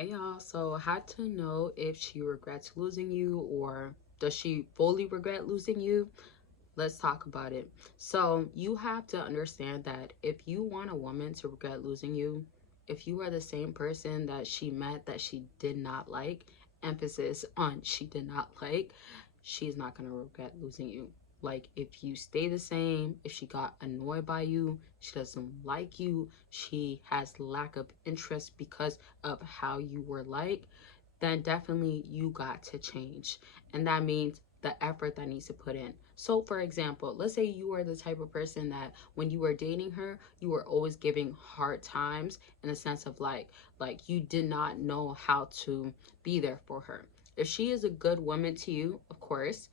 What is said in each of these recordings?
Hey y'all, so how to know if she regrets losing you or does she fully regret losing you? Let's talk about it. So, you have to understand that if you want a woman to regret losing you, if you are the same person that she met that she did not like, emphasis on she did not like, she's not going to regret losing you. Like, if you stay the same, if she got annoyed by you, she doesn't like you, she has lack of interest because of how you were like, then definitely you got to change. And that means the effort that needs to put in. So for example, let's say you are the type of person that when you were dating her, you were always giving hard times in a sense of like you did not know how to be there for her. If she is a good woman to you, of course,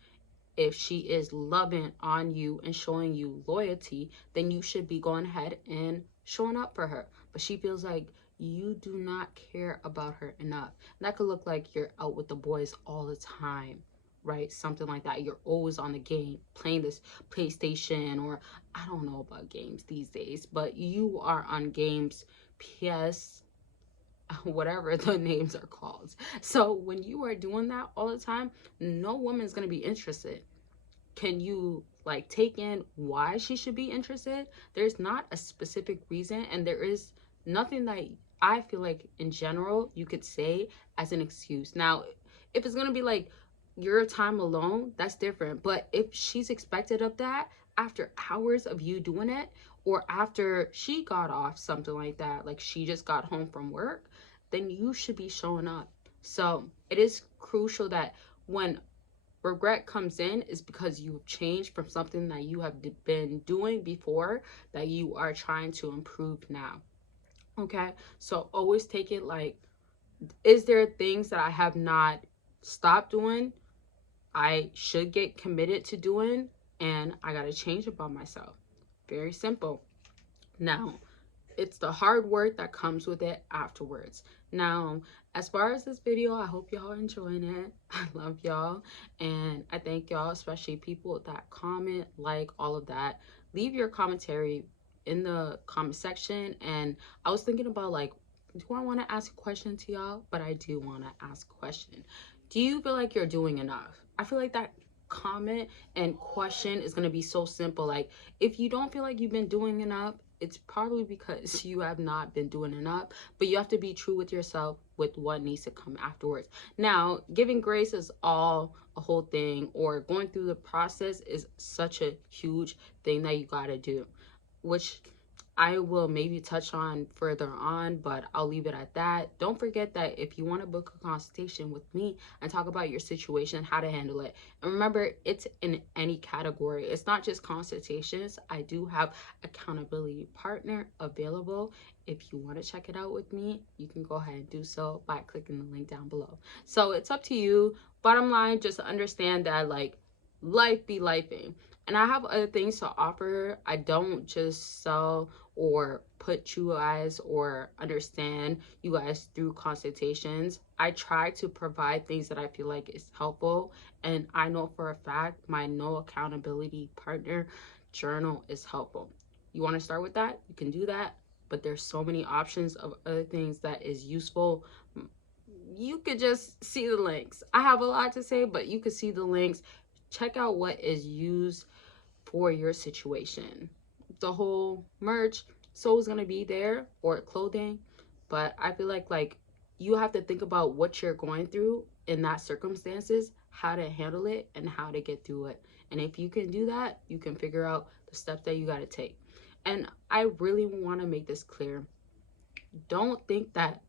if she is loving on you and showing you loyalty, then you should be going ahead and showing up for her. But she feels like you do not care about her enough. And that could look like you're out with the boys all the time, right? Something like that. You're always on the game, playing this PlayStation, or I don't know about games these days, but you are on games, PS, whatever the names are called. So when you are doing that all the time, no woman's going to be interested. Can you like take in why she should be interested? There's not a specific reason, and there is nothing that I feel like in general you could say as an excuse. Now, if it's gonna be like your time alone, that's different. But if she's expected of that after hours of you doing it, or after she got off, something like that, like she just got home from work, then you should be showing up. So it is crucial that when regret comes in is because you've changed from something that you have been doing before that you are trying to improve now. Okay, so always take it like, is there things that I have not stopped doing, I should get committed to doing, and I got to change about myself? Very simple. Now, it's the hard work that comes with it afterwards. Now, as far as this video, I hope y'all enjoying it. I love y'all, and I thank y'all, especially people that comment, like, all of that. Leave your commentary in the comment section. And I was thinking about like, do I want to ask a question to y'all? But I do want to ask a question. Do you feel like you're doing enough? I feel like that comment and question is going to be so simple. Like, if you don't feel like you've been doing enough, it's probably because you have not been doing enough. But you have to be true with yourself with what needs to come afterwards. Now, giving grace is all a whole thing, or going through the process is such a huge thing that you got to do, which I will maybe touch on further on, but I'll leave it at that. Don't forget that if you want to book a consultation with me and talk about your situation, how to handle it. And remember, it's in any category. It's not just consultations. I do have accountability partner available. If you want to check it out with me, you can go ahead and do so by clicking the link down below. So it's up to you. Bottom line, just understand that like life be lifing. And I have other things to offer. I don't just sell or put you guys or understand you guys through consultations. I try to provide things that I feel like is helpful. And I know for a fact my no accountability partner journal is helpful. You want to start with that? You can do that. But there's so many options of other things that is useful. You could just see the links. I have a lot to say, but you could see the links. Check out what is used for your situation. The whole merch, so is gonna be there, or clothing, but I feel like you have to think about what you're going through in that circumstances, how to handle it and how to get through it. And if you can do that, you can figure out the steps that you got to take. And I really want to make this clear. Don't think that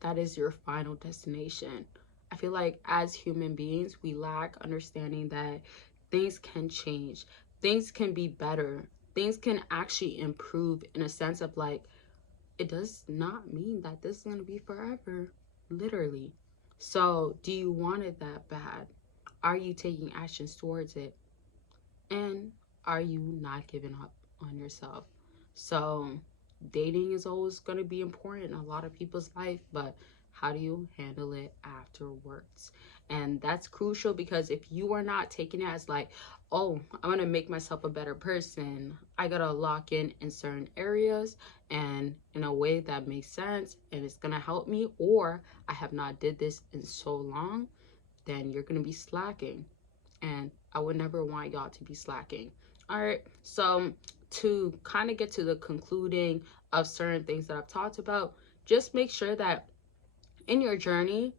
that is your final destination. I feel like as human beings, we lack understanding that things can change, things can be better, things can actually improve in a sense of like, it does not mean that this is going to be forever, literally. So, do you want it that bad? Are you taking actions towards it? And are you not giving up on yourself? So, dating is always going to be important in a lot of people's life, but how do you handle it afterwards? And that's crucial, because if you are not taking it as like, oh, I'm gonna make myself a better person, I gotta lock in certain areas and in a way that makes sense and it's gonna help me, or I have not did this in so long, then you're gonna be slacking. And I would never want y'all to be slacking. All right, so to kind of get to the concluding of certain things that I've talked about, just make sure that in your journey,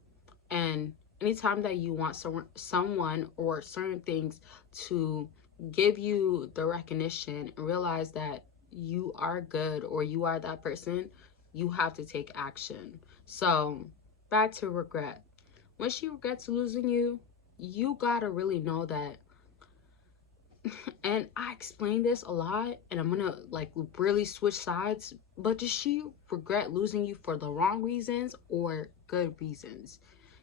and anytime that you want someone or certain things to give you the recognition and realize that you are good or you are that person, you have to take action. So back to regret. When she regrets losing you, you gotta really know that. And I explain this a lot, and I'm gonna like really switch sides, but does she regret losing you for the wrong reasons or good reasons?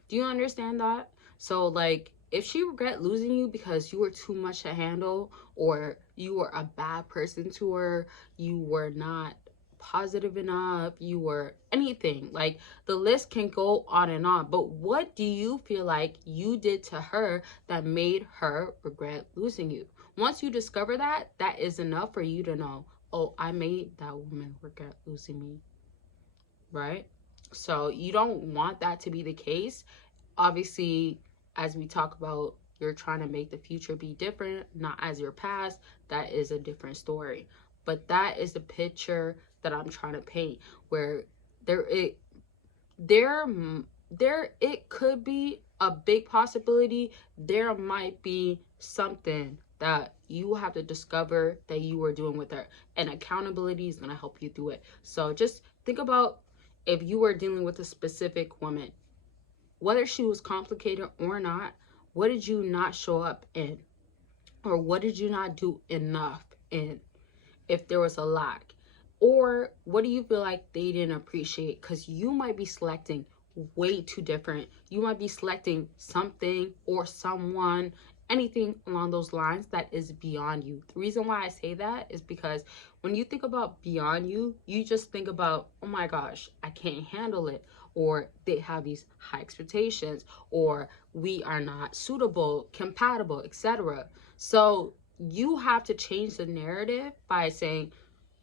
Do you understand that? So like, if she regret losing you because you were too much to handle, or you were a bad person to her, you were not positive enough, you were anything, like the list can go on and on, but what do you feel like you did to her that made her regret losing you? Once you discover that, that is enough for you to know, oh, I made that woman regret losing me, right? So you don't want that to be the case. Obviously, as we talk about, you're trying to make the future be different, not as your past. That is a different story. But that is the picture that I'm trying to paint, where there it there there it could be a big possibility. There might be something that you have to discover that you were doing with her, and accountability is going to help you through it. So just think about, if you were dealing with a specific woman, whether she was complicated or not, what did you not show up in? Or what did you not do enough in, if there was a lack? Or what do you feel like they didn't appreciate? Because you might be selecting way too different. You might be selecting something or someone, anything along those lines that is beyond you. The reason why I say that is because when you think about beyond you, you just think about, oh my gosh, I can't handle it, or they have these high expectations, or we are not suitable, compatible, etc. So you have to change the narrative by saying,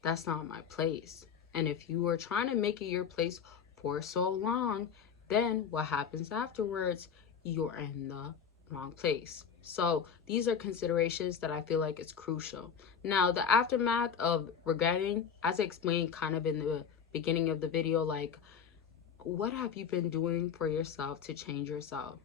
that's not my place. And if you are trying to make it your place for so long, then what happens afterwards? You're in the wrong place. So these are considerations that I feel like is crucial. Now, the aftermath of regretting, as I explained kind of in the beginning of the video, like, what have you been doing for yourself to change yourself?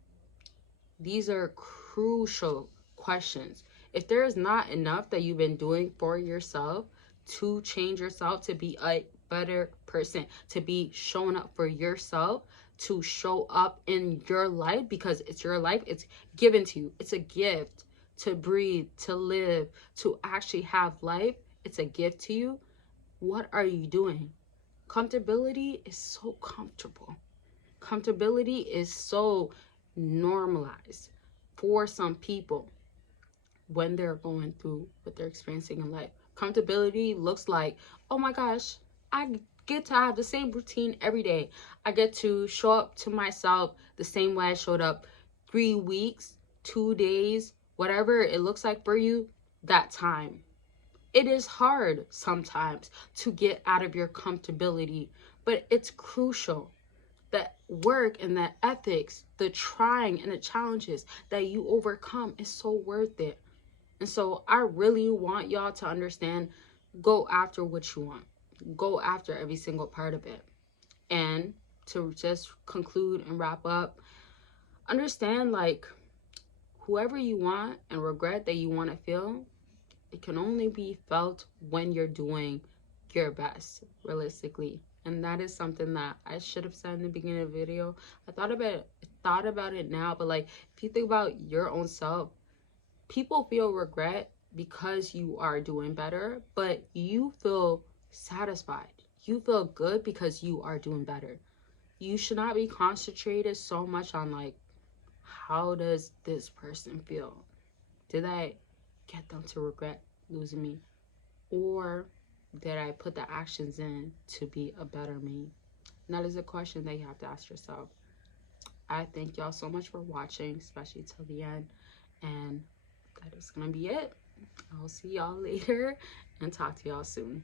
These are crucial questions. If there is not enough that you've been doing for yourself to change yourself, to be a better person, to be showing up for yourself, to show up in your life, because it's your life, it's given to you, it's a gift to breathe, to live, to actually have life, it's a gift to you. What are you doing? Comfortability is so comfortable. Comfortability is so normalized for some people when they're going through what they're experiencing in life. Comfortability looks like, oh my gosh, I get to have the same routine every day. I get to show up to myself the same way I showed up 3 weeks, 2 days, whatever it looks like for you, that time. It is hard sometimes to get out of your comfortability, but it's crucial. That work and that ethics, the trying and the challenges that you overcome is so worth it. And so I really want y'all to understand, go after what you want. Go after every single part of it. And to just conclude and wrap up, understand, like, whoever you want and regret that you want to feel, it can only be felt when you're doing your best, realistically. And that is something that I should have said in the beginning of the video. I thought about it now, but like, if you think about your own self, people feel regret because you are doing better, but you feel satisfied. You feel good because you are doing better. You should not be concentrated so much on like, how does this person feel? Did I get them to regret losing me? Or did I put the actions in to be a better me? And that is a question that you have to ask yourself. I thank y'all so much for watching, especially till the end. And that is going to be it. I'll see y'all later and talk to y'all soon.